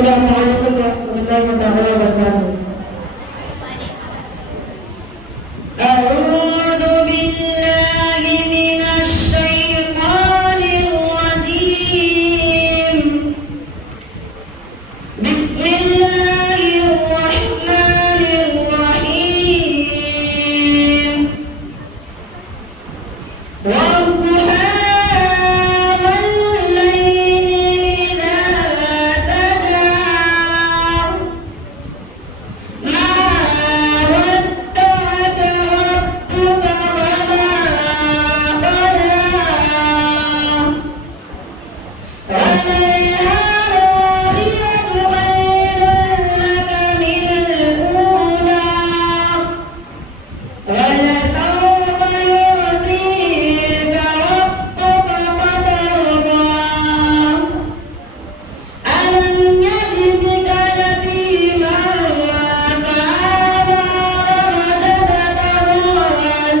अस्सलामु अलैकुम वरहमतुल्लाहि तआला वबरकातुहू। अऊज़ु बिल्लाहि मिनश शैतानिर रजीम। बिस्मिल्लाहिर रहमानिर रहीम। वद्दुहा वल्लैलि इज़ा सजा। मा वद्दअक रब्बुक वमा क़ला। वललआखिरतु खैरुन लक मिनल ऊला। वलसौफ यु'तीक रब्बुक फतर्दा। अलम यजिदक यतीमन फआवा ववजदक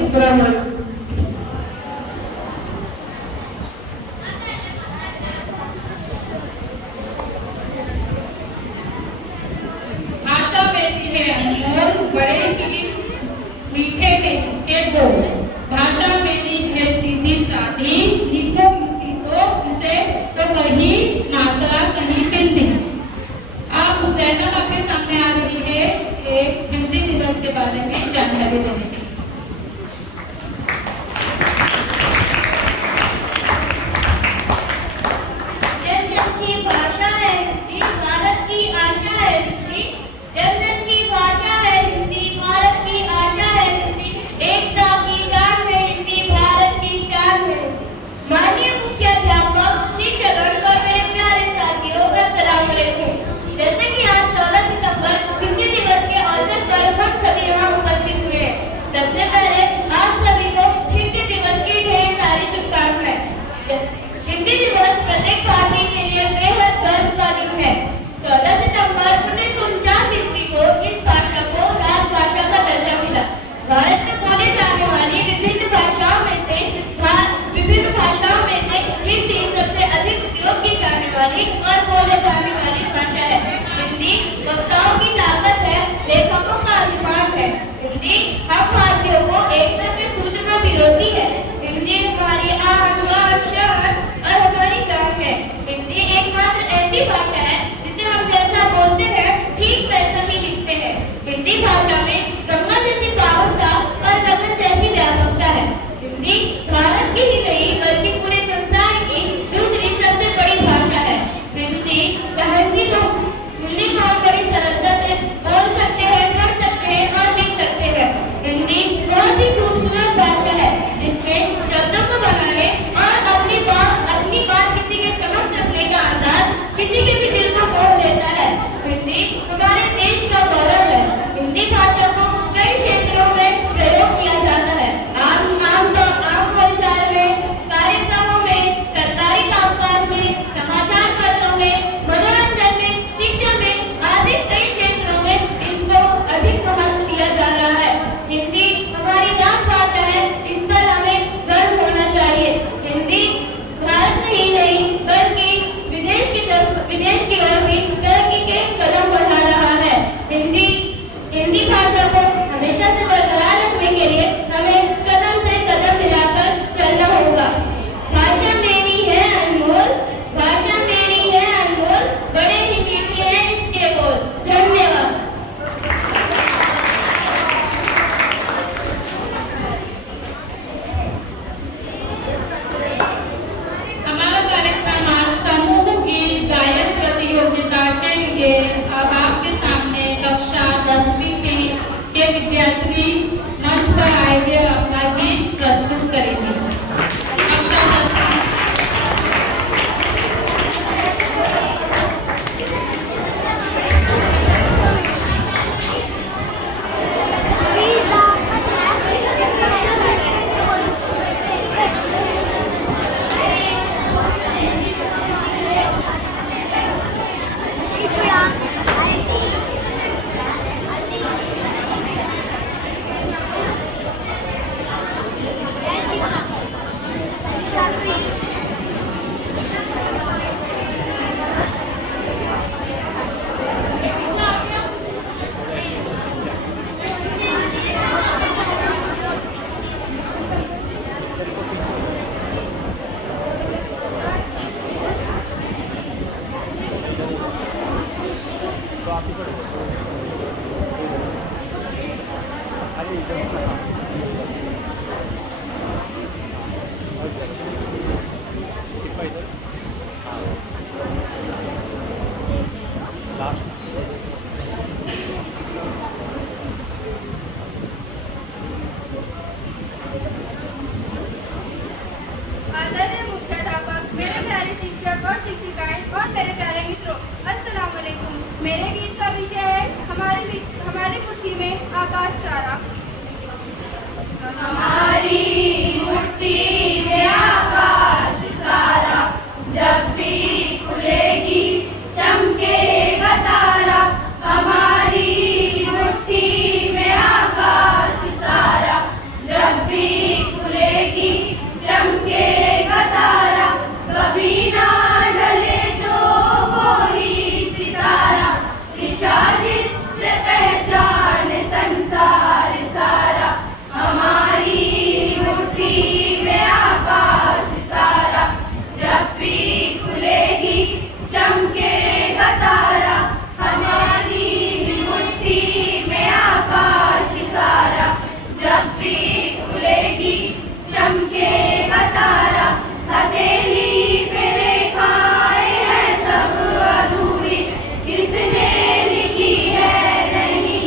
अस्सलामु अलैकुम। आशा बेटी है अनमोल, बड़े ही मीठे थे इसके बोल। भाषा बेटी है सीधी सादी, लिखो इसी तो इसे तो कहीं मात्रा कहीं बिंदी। आप जैनब आपके सामने आ रही है एक हिंदी दिवस के बारे में जानकारी देने के लिए। जन जन की भाषा है हिंदी, भारत की आशा है हिंदी। जन जन की भाषा है हिंदी, भारत की आशा है हिंदी। एकता की जान है हिंदी, भारत की शान है। माननीय मुख्याध्यापक, शिक्षकगण और मेरे प्यारे साथियों, अस्सलाम वालेकुम। जैसे कि आज 14 सितंबर हिंदी दिवस के अवसर पर हम सभी यहाँ उपस्थित हुए हैं। सबसे पहले आप सभी को हिंदी दिवस की ढेर सारी शुभकामनाएं। हिंदी दिवस प्रत्येक भारतीय के लिए बेहद गर्व का दिन है। 14 सितंबर 1949 ईस्वी को इस भाषा को राजभाषा का दर्जा मिला। भारत में बोली जाने वाली विभिन्न भाषाओं में से हिंदी सबसे अधिक उपयोग की जाने वाली और बोले जाने वाली भाषा है। हिंदी वक्ताओं की ताकत है, लेखकों का अभिमान है। हिंदी हम भारतीयों को एकता के सूत्र में पिरोती है। हिंदी हमारी आन बान शान और हमारी जान है। हिंदी एकमात्र ऐसी भाषा है जिसे हम जैसा बोलते हैं ठीक वैसा ही लिखते हैं। हिंदी भाषा में गंगा जैसी पावनता और लगन जैसी व्यापकता है। हिंदी भारत की ही नहीं बल्कि पूरे संसार की दूसरी सबसे बड़ी भाषा है। हिंदी को हम बड़ी सरलता से बोल सकते हैं, पढ़ सकते हैं और लिख सकते हैं। हिंदी बहुत ही खूबसूरत भाषा है जिसमें शब्दों को बनाने और अपनी बात किसी के समक्ष रखने का अंदाज किसी के भी दिल को मोह लेता है। हिंदी हमारे देश का गौरव है। हिंदी भाषा को कई क्षेत्रों में प्रयोग किया जाता है। आम परिचार में, कार्यक्रमों में, सरकारी कामकाज में, समाचार पत्रों में, मनोरंजन में, शिक्षा में आदि कई क्षेत्रों में इसको अधिक महत्व दिया जा रहा है। हिंदी हमारी राजभाषा है, इस पर हमें गर्व होना चाहिए। हिंदी भारत में ही नहीं बल्कि विदेश की ओर भी तरक्की के कदम बढ़ा रहा है। हिंदी भाषा आदरणीय मुख्याध्यापक, मेरे प्यारे शिक्षक और शिक्षिकाएं और मेरे प्यारे मित्रों, अस्सलाम वालेकुम। मेरे गीत का विषय है हमारी मुट्ठी में आकाश सारा। हमारी मुट्ठी में आकाश सारा, जब भी खुलेगी चमकेगा तारा। हमारी मुट्ठी में आकाश सारा, जब भी खुलेगी चमकेगा तारा। कभी ना ढले जो कोई सितारा, दिशा जिससे पहचाने संसार सारा। हमारी मुट्ठी में आकाश सारा, जब भी खुलेगी चमकेगा तारा। हमारी मुट्ठी में आकाश सारा, जब भी खुलेगी चमकेगा तारा। हथेली पे रेखाएं हैं सब अधूरी, जिसने लिखी है नहीं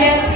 है